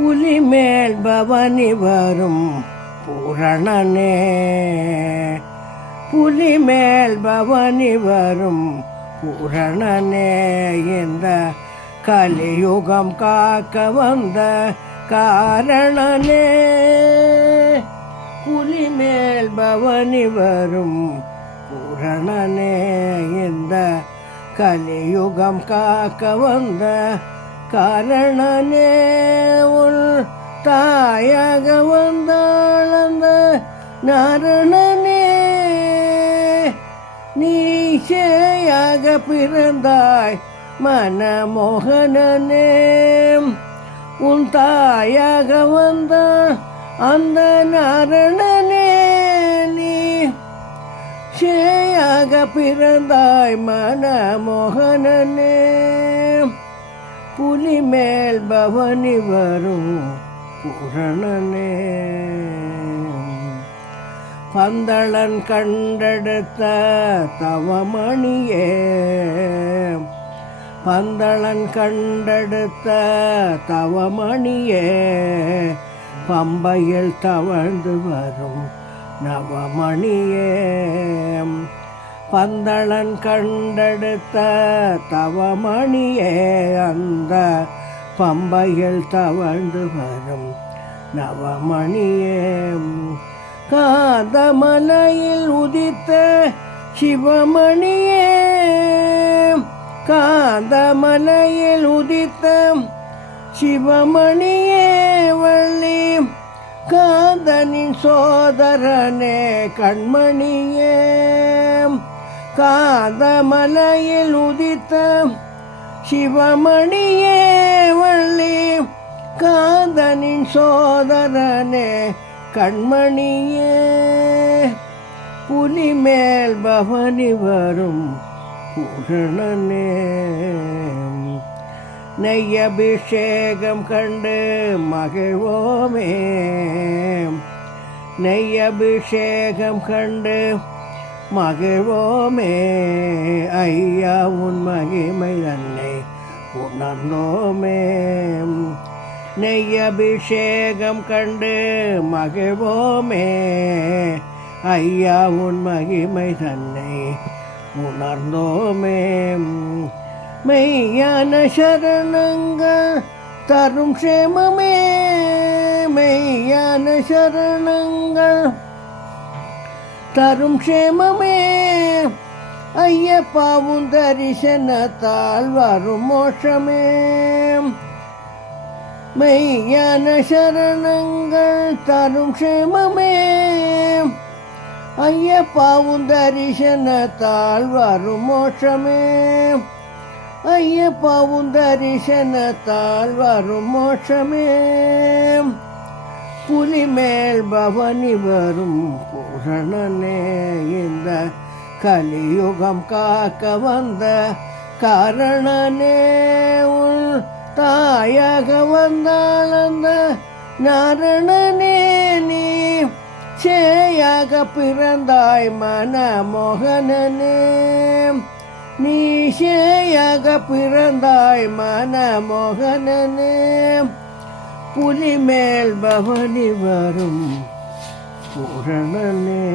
புலிமேல் பவனி வரும் பூரணனே, புலிமேல் பவனி வரும் பூரணனே, இந்த கலியுகம் காக்க வந்த காரணனே. புலிமேல் பவனி வரும் பூரணனே, இந்த கலியுகம் காக்க வந்த காரணனே. உள் தாயாக வந்தாளந்த நாரணனே, நீஷேயாக பிறந்தாய் மனமோகனனே. உன் தாயாக வந்த அந்த நாரணனே, நீ ஷேயாக பிறந்தாய் மனமோகனனே. புலிமேல் பவனி வரும் பூரணனே, பந்தளன் கண்டெடுத்த தவமணியே, பந்தளன் கண்டெடுத்த தவமணியே, பம்பையில் தவழ்ந்து வரும் நவமணியே. பந்தளன் கண்டெடுத்த தவமணியே, அந்த பம்பையில் தவழ்ந்து வரும் நவமணியே. காந்தமலையில் உதித்த சிவமணியே, காந்தமலையில் உதித்த சிவமணியே, வள்ளி காந்தனின் சோதரனே கண்மணியே. காந்தமலையில் உதித்த சிவமணியே, வள்ளி காந்தனின் சோதரனே கண்மணியே. புலிமேல் பவனி வரும் பூரணனே, நெய்யபிஷேகம் கண்டு மகிழ்வோமே, நெய்யபிஷேகம் கண்டு மகிழ்வோமே. ஐயா உன் மகிமை தன்னை உணர்ந்தோமே, நெய்யபிஷேகம் கண்டு மகிழ்வோமே. ஐயா உன் மகிமை தன்னை உணர்ந்தோமே. மெய்யான சரணங்கள் தரும் சேமமே, மெய்யான சரணங்கள் தரும் சேமமே. ஐயப்பாவும் தரிசனத்தால் வரும் மோட்சமே, மெய்யான சரணங்கள் தரும் சேமமே. ஐயப்பாவும் தரிசனத்தால் வரும் மோட்சமே, ஐயப்பாவும் தரிசனத்தால் வரும் மோட்சமே. புலிமேல் பவனி வரும் பூரணனே, இந்த கலியுகம் காக்க வந்த காரணனே. உள் தாயாக வந்தாள் அந்த நாரணனே, நீ சேயாக பிறந்தாய் மனமோகனனே, நீ சேயாக பிறந்தாய் மனமோகனனே. புலிமேல் பவனி வரும் பூரணனே.